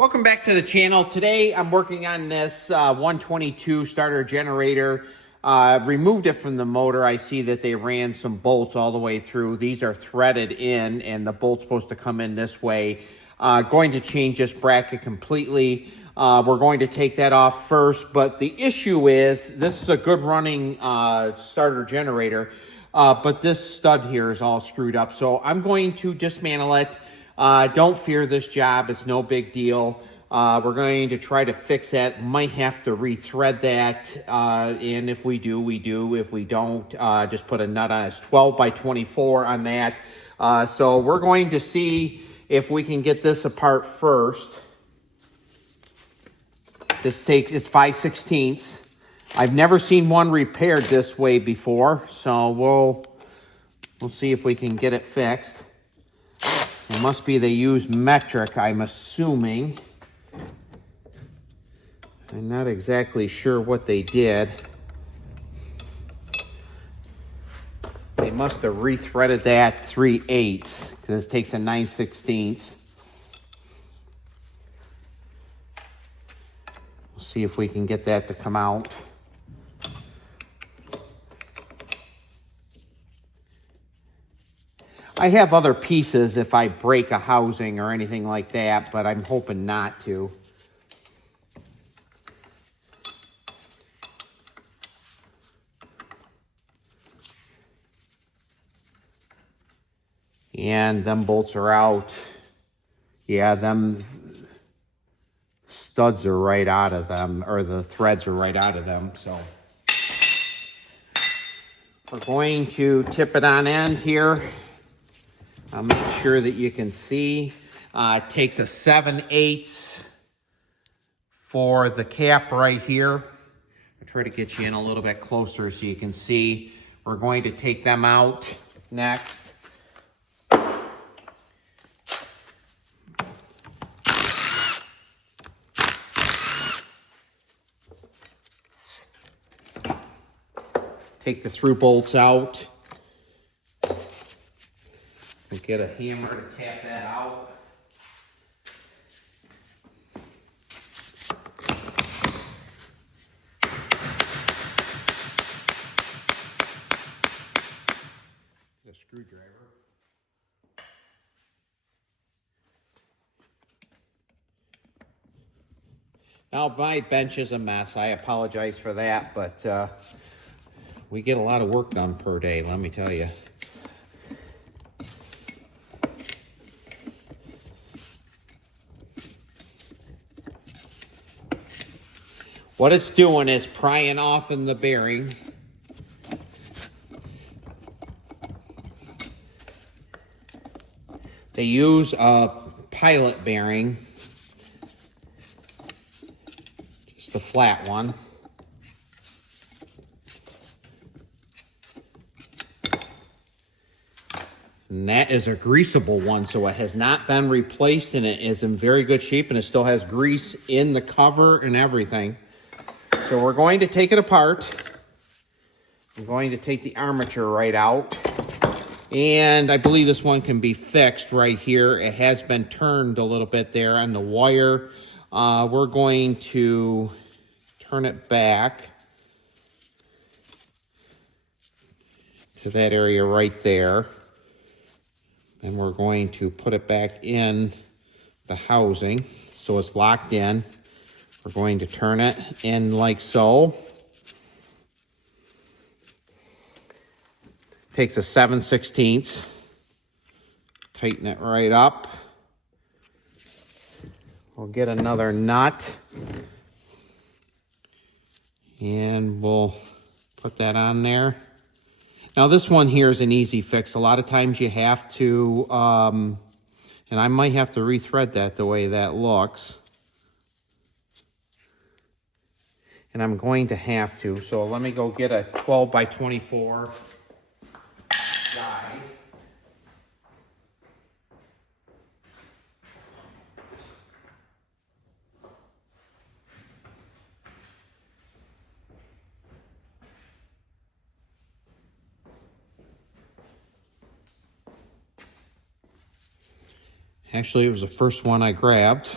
Welcome back to the channel. Today I'm working on this 122 starter generator. Removed it from the motor. I see that they ran some bolts all the way through. These are threaded in and the bolt's supposed to come in this way. Going to change this bracket completely. We're going to take that off first, but the issue is this is a good running starter generator, but this stud here is all screwed up. So I'm going to dismantle it. Don't fear this job. It's no big deal. We're going to try to fix that. Might have to rethread that. And if we do, we do. If we don't, just put a nut on it. It's 12 by 24 on that. So we're going to see if we can get this apart first. It's 5/16. I've never seen one repaired this way before. So we'll see if we can get it fixed. It must be they use metric, I'm assuming. I'm not exactly sure what they did. They must have rethreaded that 3/8 because it takes a 9/16. We'll see if we can get that to come out. I have other pieces if I break a housing or anything like that, but I'm hoping not to. And them bolts are out. Yeah, them studs are right out of them, or the threads are right out of them, so. We're going to tip it on end here. I'll make sure that you can see. It takes a 7/8 for the cap right here. I'll try to get you in a little bit closer so you can see. We're going to take them out next. Take the through bolts out. And get a hammer to tap that out. Get a screwdriver. Now my bench is a mess. I apologize for that, but we get a lot of work done per day, let me tell you. What it's doing is prying off in the bearing. They use a pilot bearing, just the flat one. And that is a greasable one, so it has not been replaced and it is in very good shape and it still has grease in the cover and everything. So we're going to take it apart. I'm going to take the armature right out. And I believe this one can be fixed right here. It has been turned a little bit there on the wire. We're going to turn it back to that area right there. And we're going to put it back in the housing so it's locked in. We're going to turn it in like so. Takes a 7/16. Tighten it right up. We'll get another nut. And we'll put that on there. Now this one here is an easy fix. A lot of times you have to, and I might have to rethread that the way that looks. And I'm going to have to. So let me go get a 12 by 24 guide. Actually, it was the first one I grabbed.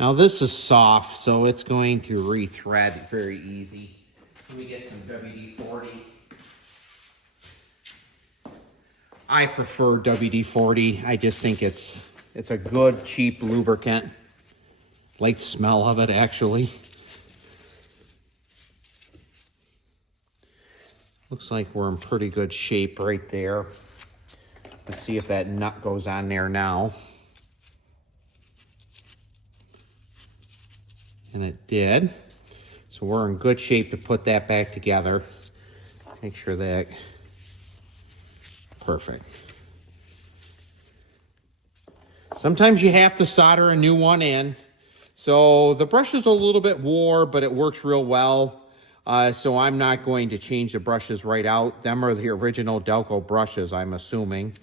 Now this is soft, so it's going to re-thread very easy. Let me get some WD-40. I prefer WD-40. I just think it's a good, cheap lubricant. Like the smell of it, actually. Looks like we're in pretty good shape right there. Let's see if that nut goes on there now. And it did. So we're in good shape to put that back together. Make sure that, perfect. Sometimes you have to solder a new one in. So the brush is a little bit wore, but it works real well. So I'm not going to change the brushes right out. Them are the original Delco brushes, I'm assuming.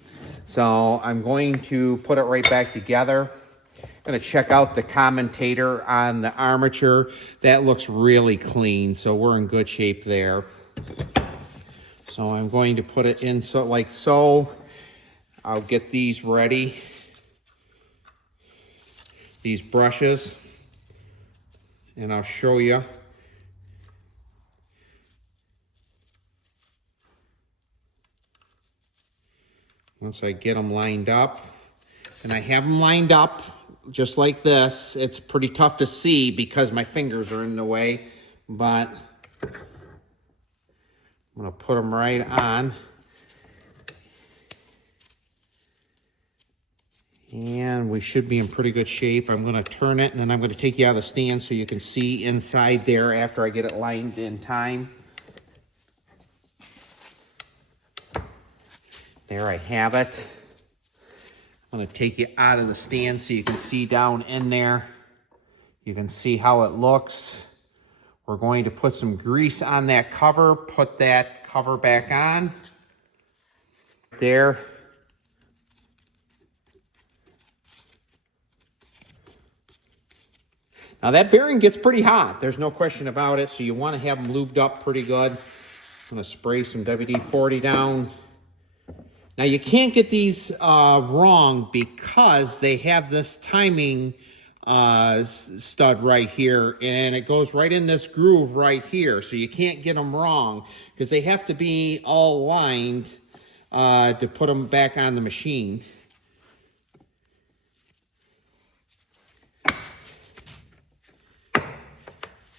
So I'm going to put it right back together. I'm going to check out the commutator on the armature. That looks really clean, so we're in good shape there. So I'm going to put it in like so. I'll get these ready. These brushes. And I'll show you. Once I get them lined up, and I have them lined up just like this. It's pretty tough to see because my fingers are in the way, but I'm gonna put them right on. And we should be in pretty good shape. I'm gonna turn it and then I'm gonna take you out of the stand so you can see inside there after I get it lined in time. There I have it. I'm gonna take you out of the stand so you can see down in there. You can see how it looks. We're going to put some grease on that cover, put that cover back on. There. Now that bearing gets pretty hot, there's no question about it, so you want to have them lubed up pretty good. I'm going to spray some WD-40 down. Now you can't get these wrong because they have this timing stud right here, and it goes right in this groove right here, so you can't get them wrong because they have to be all lined to put them back on the machine.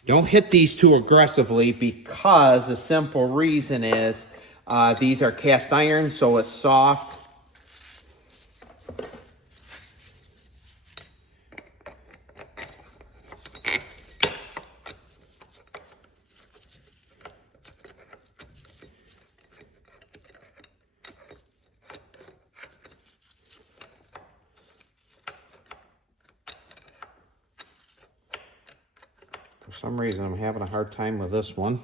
Don't hit these too aggressively because the simple reason is these are cast iron, so it's soft. For some reason, I'm having a hard time with this one.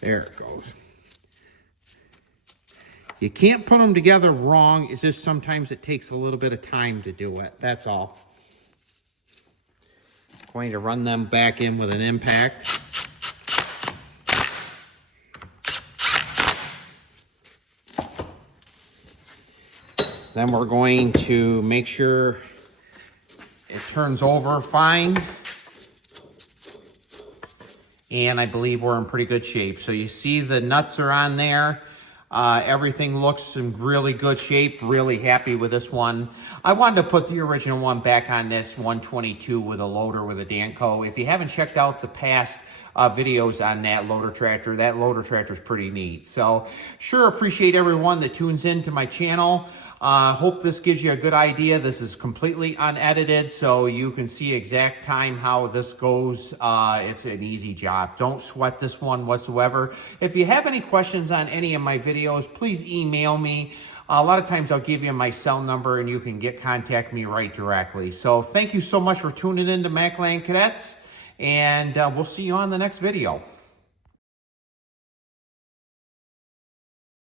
There it goes. You can't put them together wrong. It's just sometimes it takes a little bit of time to do it. That's all. I'm going to run them back in with an impact. Then we're going to make sure it turns over fine. And I believe we're in pretty good shape. So you see the nuts are on there. Everything looks in really good shape. Really happy with this one. I wanted to put the original one back on this 122 with a loader with a Delco. If you haven't checked out the past videos on that loader tractor is pretty neat. So sure appreciate everyone that tunes into my channel. Hope this gives you a good idea. This is completely unedited, so you can see exact time how this goes. It's an easy job. Don't sweat this one whatsoever. If you have any questions on any of my videos, please email me. A lot of times I'll give you my cell number and you can contact me right directly. So thank you so much for tuning in to Macland Cadets, and we'll see you on the next video.